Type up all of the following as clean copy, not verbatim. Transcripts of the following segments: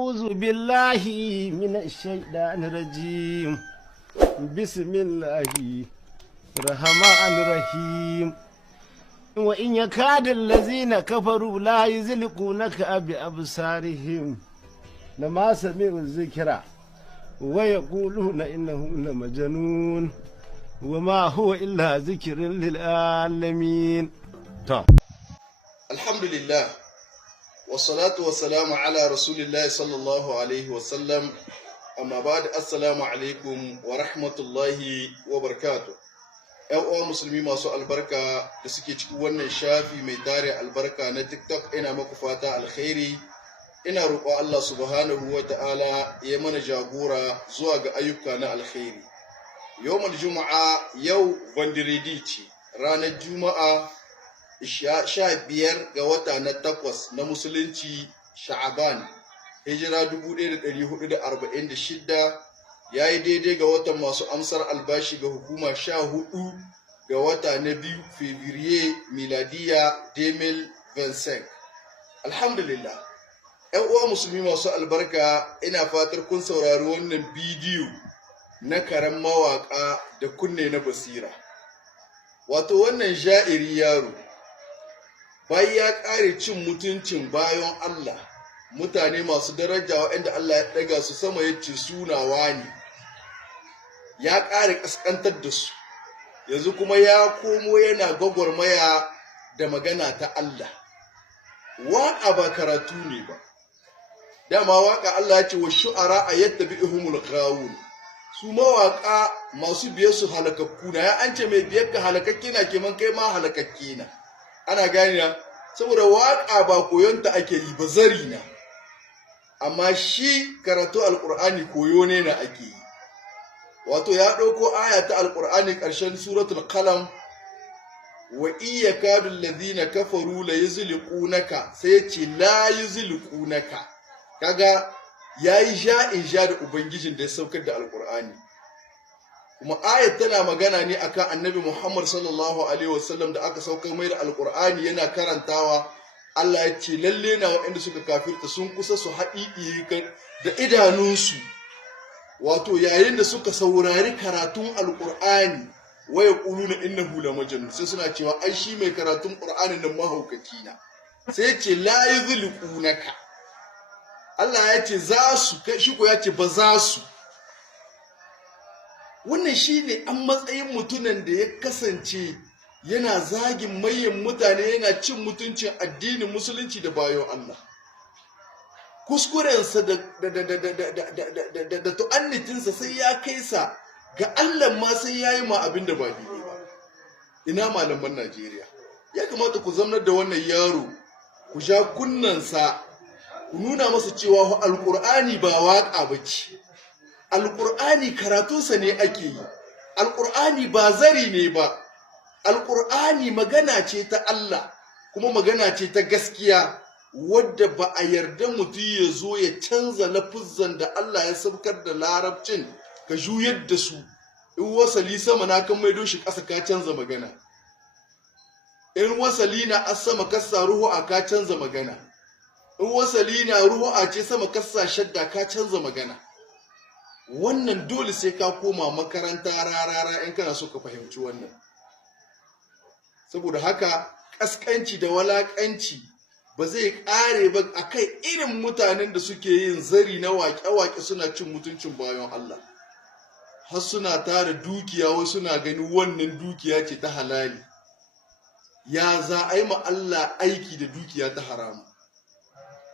أعوذ بالله من الشيطان الرجيم بسم الله الرحمن الرحيم وإن يكاد الذين كفروا لا يزلقونك بأبصارهم لما سمعوا الذكر ويقولون إنه لمجنون وما هو إلا ذكر للعالمين. الحمد لله والصلاة والسلام على رسول الله صلى الله عليه وسلم. أما بعد السلام عليكم ورحمة الله وبركاته. uwa musulmi masu albarka da suke cikin wannan shafi mai tare albarka na TikTok, ina maku fata alkhairi. Ina roƙo Allah subhanahu wa ta'ala ya mana jagora zuwa ga ayyuka na alkhairi. Yawmul Juma'a, yau bandiredi ce, ranar Juma'a 15 ga wata na 8 na musulunci Sha'aban, hijira 1446, ya yi daidai ga watan masu amsar albashi ga hukuma 14 ga wata na 2 Fevrier miladiya 2025. Alhamdulillah, uwa musulmi masu albarka, ina fatar kun saurari wannan bidiyo na karen mawaka da kunne na basira. Wato wannan ja'iri yaro bayan ya ƙare cin mutuncin bayan Allah, mutane masu daraja waɗanda Allah ya ɗaga su sama ya ce sunawa ne, ya ƙare ƙasƙantar da su, yanzu kuma ya komo yana gwagwarmaya da magana ta Allah. Waƙa ba karatu ne ba, dama waƙa Allah ya ce wa shu'ara a yattabi'uhumul ghawun, su mawaƙa masu biye su halakakku na, ya an ce mai biyar ka halakakke na keman kai ma halakakke na. Ana gani na, saboda waƙa ba koyonta ake yi ba, zari na, amma shi karatu alƙur'ani koyo ne na ake yi. Wato ya ɗauko aya ta alƙur'ani ƙarshen suratul qalam, wa iya kadu alladhina kafaru la yuzliqunaka, sai ya ce la yuzliqunaka. Kaga yayi ja da ubangijin da ya saukar da alƙur'ani. Kuma ayat tana magana ne akan annabi Muhammad sallallahu alaihi wasallam da aka saukar mai da alkur'ani yana karantawa. Allah ya ce lalle na waɗanda suka kafirta sun kusa su haɗiɗi da idanunsu, wato yayin da suka saurari karatun alkur'ani, waya quluna innahu la majnun, sai suna cewa ai shi mai karatun qur'anin nan mahaukaci na. Sai ce la yuzliqunaka, Allah ya ce za su, shi ko ya ce ba za su. Wannan shi ne an matsayin mutumin da ya kasance yana zagin mayan mutane, yana cin mutuncin addinin musulunci da bayan Allah. Kuskurensa da tu'annitinsa sai ya kai sa ga Allah ma sai ya yi ma abin da ba daidai ba. Ina malaman Najeriya, ya kamata ku zamanar da wannan yaro, ku ja kunnansa, ku nuna masa cewa alƙur'ani ba waƙa ba ce. Alƙur'ani karatunsa ne ake yi, alƙur'ani ba zari ne ba, alƙur'ani magana ce ta Allah, kuma magana ce ta gaskiya, wadda ba a yarda mutum ya zo ya canza lafuzzan da Allah ya saukar da larabcin ka juyar da su. In wasali sama na kan maido shi ƙasa ka canza magana, in wasali na asama kasa ruhu a ka canza magana, in wasali na ruhu a ce sama kasa shadda ka canza magana. Wannan dole sai ka koma makaranta rarara in kana so ka fahimci wannan. Saboda haka ƙasƙanci da walaƙanci ba zai ƙare ba akai irin mutanen da suke yin zari na waƙe-waƙe suna cin mutuncin bayan Allah, har suna tara dukiya, wai suna gani wannan dukiya ce ta halali. Ya za a yi ma Allah aiki da dukiya ta haramu?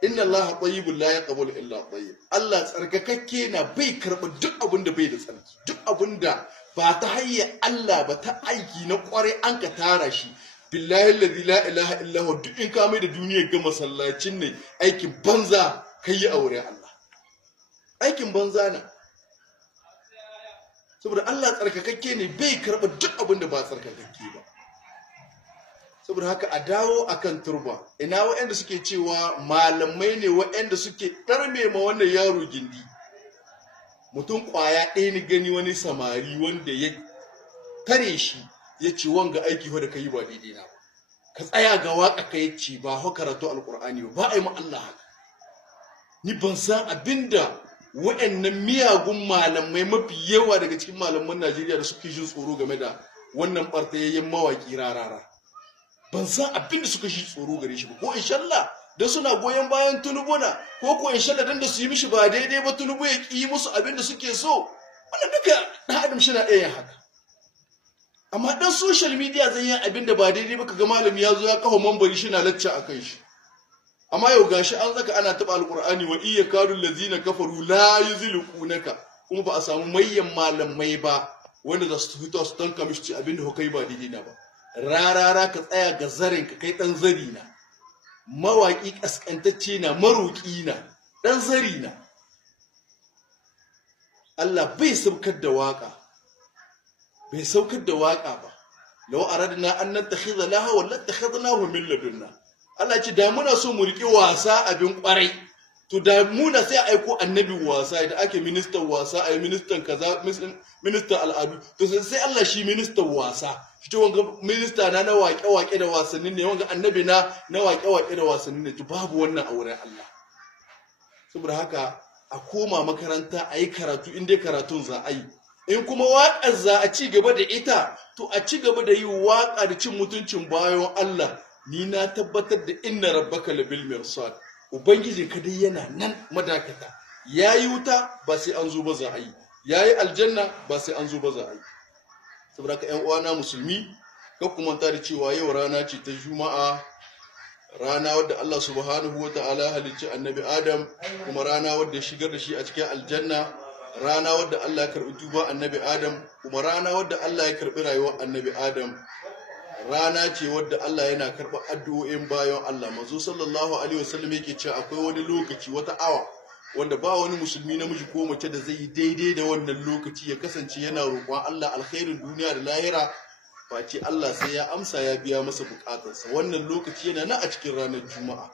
Inna Allah tayyibun la yaqbalu illa tayyib. Allah tsarkakakke na, bai karɓa duk abin da bai da tsarki, duk abin da ba ta hanyar Allah ba, ta aiki na ƙwarai an ka tara shi. Billahi alladhi la ilaha illa huwa, duk in ka mai da duniyar ga masallacin ne aikin banza kai yi aure Allah, aikin banza na. Saboda Allah tsarkakakke ne, bai karɓa duk abin da ba tsarkakakke ba. Saboda haka a dawo akan turba. Ina waɗanda suke cewa malamai ne waɗanda suke ɗarme ma wannan yaro gindi. Mutum ƙwaya ɗaya ni gani, wani samari wanda ya tare shi ya ce wanga aiki da ka yi ba daidai na ba, ka tsaya ga waƙa ka, ya ce ba karatu alƙur'ani ba a yi ma Allah haka. ni ban san abinda waɗannan miyagun malamai mafi yawa daga cikin malaman Najeriya da suke jin tsoro game da wannan ɓartayayyen mawaƙi Rarara. Ban san abinda suka shi tsoro gare shi ba, ko inshallah dan suna goyon bayan Tinubu na, ko inshallah dan da su yi mishi ba daidai ba Tinubu ya ƙi musu abinda suke so. Wannan duka ɗan adam shi na iya haka. Amma dan social media zai yi abinda ba daidai ba, kaga malami ya zo ya kawo mambari shi na lacca a kan shi. Amma yau gashi an zaka ana taba alqur'ani wa iya kadul lazina kafaru la yuzliqunaka, kuma ba a samu mayyan malamai ba wanda za su fito su tanka mishi abinda hukai ba daidai na ba. Rarara ka tsaya ga zarin ka, kai dan zari na, mawaki kaskantacce na, maroki na, dan zari na. Allah bai saukar da waka, bai saukar da waka ba. Law aradna an nattakhidha laha wa lattakhadnahu min ladunna. Allah ce da muna so mu riƙe wasa abin ƙwarai, to da muna sai a aiko annabi wasa, idan ake ministan wasa, ai ministan kaza, ministan al'adu, to sai Allah shi ministan wasa, shi to wanga minista na waƙe-waƙe da wasanni ne, wanga annabi na waƙe-waƙe da wasanni ne. To babu wannan a wurin Allah. Saboda haka a koma makaranta a yi karatu, in dai karatun za a yi. In kuma waƙar za a ci gaba da ita, to a ci gaba da yi waƙa da cin mutuncin bayan Allah. Ni na tabbatar da inna rabbaka labil mirsad, ubangiji ka dai yana nan madakata. Yayi wuta ba sai an zo ba za a yi, yayi aljanna ba sai an zo ba za a yi. Saboda ka ƴan uwana musulmi, ka kuma manta da cewa yau rana ce ta Juma'a, rana wadda Allah subhanahu wataala halicci annabi Adam, kuma rana wadda ya shigar da shi a cikin aljanna, rana wadda Allah ya karbi tuba annabi Adam, kuma rana wadda Allah ya karbi rayuwar annabi Adam. Rana ce wadda Allah yana karɓar addu'o'in bayan Allah. Manzo sallallahu alaihi wasallam yake cewa akwai wani lokaci, wata awa, wanda ba wani musulmi namiji ko mace da zai yi daidai da wannan lokaci, ya kasance yana roƙon Allah alkhairin duniya da lahira, face Allah sai ya amsa, ya biya masa buƙatarsa. Wannan lokaci yana nan a cikin ranar Juma'a.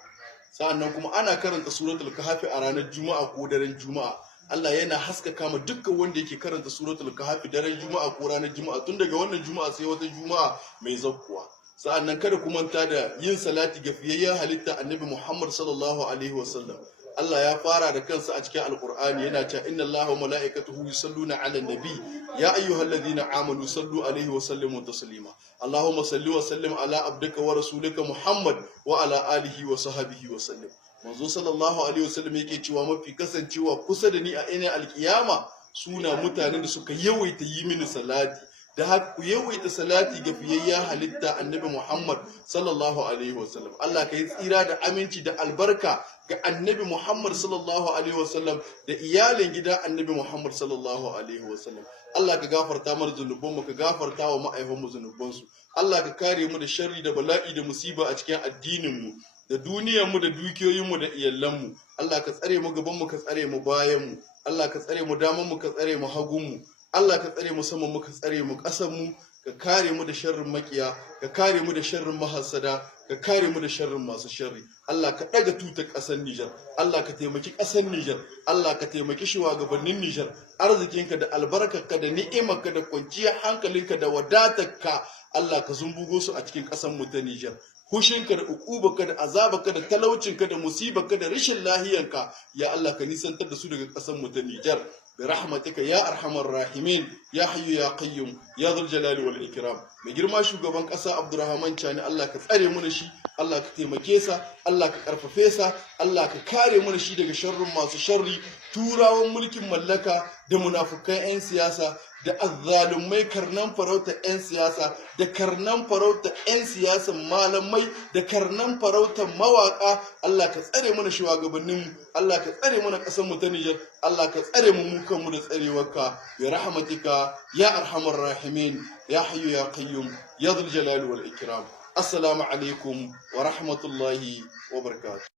Sa'annan kuma ana karanta suratul kahfi a ranar Juma'a ko daren Juma'a. Allah yana haskaka ma dukkan wanda yake karanta suratul kahfi daren Juma'a ko ranar Juma'a, tun daga wannan Juma'a sai wata Juma'a mai zakkuwa. Sa'annan kada ku manta da yin salati ga fiyayyen halitta Annabi Muhammad sallallahu alaihi wasallam. Allah ya fara da kansa a cikin Alqur'ani yana cewa inna Allaha wa mala'ikatahu yusalluna 'alan nabi ya ayyuhalladhina amanu sallu alaihi wa sallimu taslima. Allahumma salli wa sallim ala abdika wa rasulika Muhammad wa ala alihi wa sahbihi wa sallim. Manzo sallallahu alaihi wasallam yake cewa mafi kasancewa kusa da ni a ina alkiyama suna mutanen da suka yawaita yi mini salati. Da haka ku yawaita salati ga fiyayya halitta Annabi Muhammad sallallahu alaihi wasallam. Allah ka yi tsira da aminci da albarka ga Annabi Muhammad sallallahu alaihi wasallam da iyalin gida Annabi Muhammad sallallahu alaihi wasallam. Allah ka gafarta mana zunubanmu, ka gafarta wa ma'aifanmu zunubansu. Allah ka kare mu da sharri da bala'i da musiba a cikin addininmu, da duniyarmu, da dukiyoyinmu, da iyalanmu. Allah ka tsare mu gabanmu, ka tsare mu bayanmu. Allah ka tsare mu damanmu, ka tsare mu hagunmu. Allah ka tsare mu samanmu, ka tsare mu ƙasanmu. Ka kare mu da sharrin makiya, ka kare mu da sharrin mahassada, ka kare mu da sharrin masu sharri. Allah ka ɗaga tutar ƙasar Nijar. Allah ka taimaki ƙasar Nijar. Allah ka taimaki shugabannin Nijar. Arzikinka da albarkarka da ni'imarka da kwanciyar hankalinka da wadatarka, Allah ka zumbugo su a cikin ƙasar mu ta Nijar. Hushinka da ukubarka da azabarka da talaucinka da musibarka da rashin lahiyanka, ya Allah ka nisantar da su daga ƙasar mu ta Nijar. برحمتك يا أرحم الراحمين يا حي يا قيوم يا ذو الجلال والإكرام. mai girma shugaban ƙasa Abdurrahman Chani, Allah ka tsare mu da shi, Allah ka taimake sa, Allah ka karfafe sa, Allah ka kare mu da shi daga sharrin masu sharri, turawan mulkin mallaka da munafukan 'yan siyasa da azzalumai karnan farauta 'yan siyasa da karnan farauta 'yan siyasan malamai da karnan farauta mawaka. Allah ka tsare mu da shugabanninmu, Allah ka tsare mu da ƙasar mu ta Nijar, Allah ka tsare mu kanmu da tsarewarka bi rahmatika ya arhamar rahimin ya hayyu ya qayyum ya dhul jalali wal ikram. Assalamu alaikum wa rahmatullahi wa barakatuh.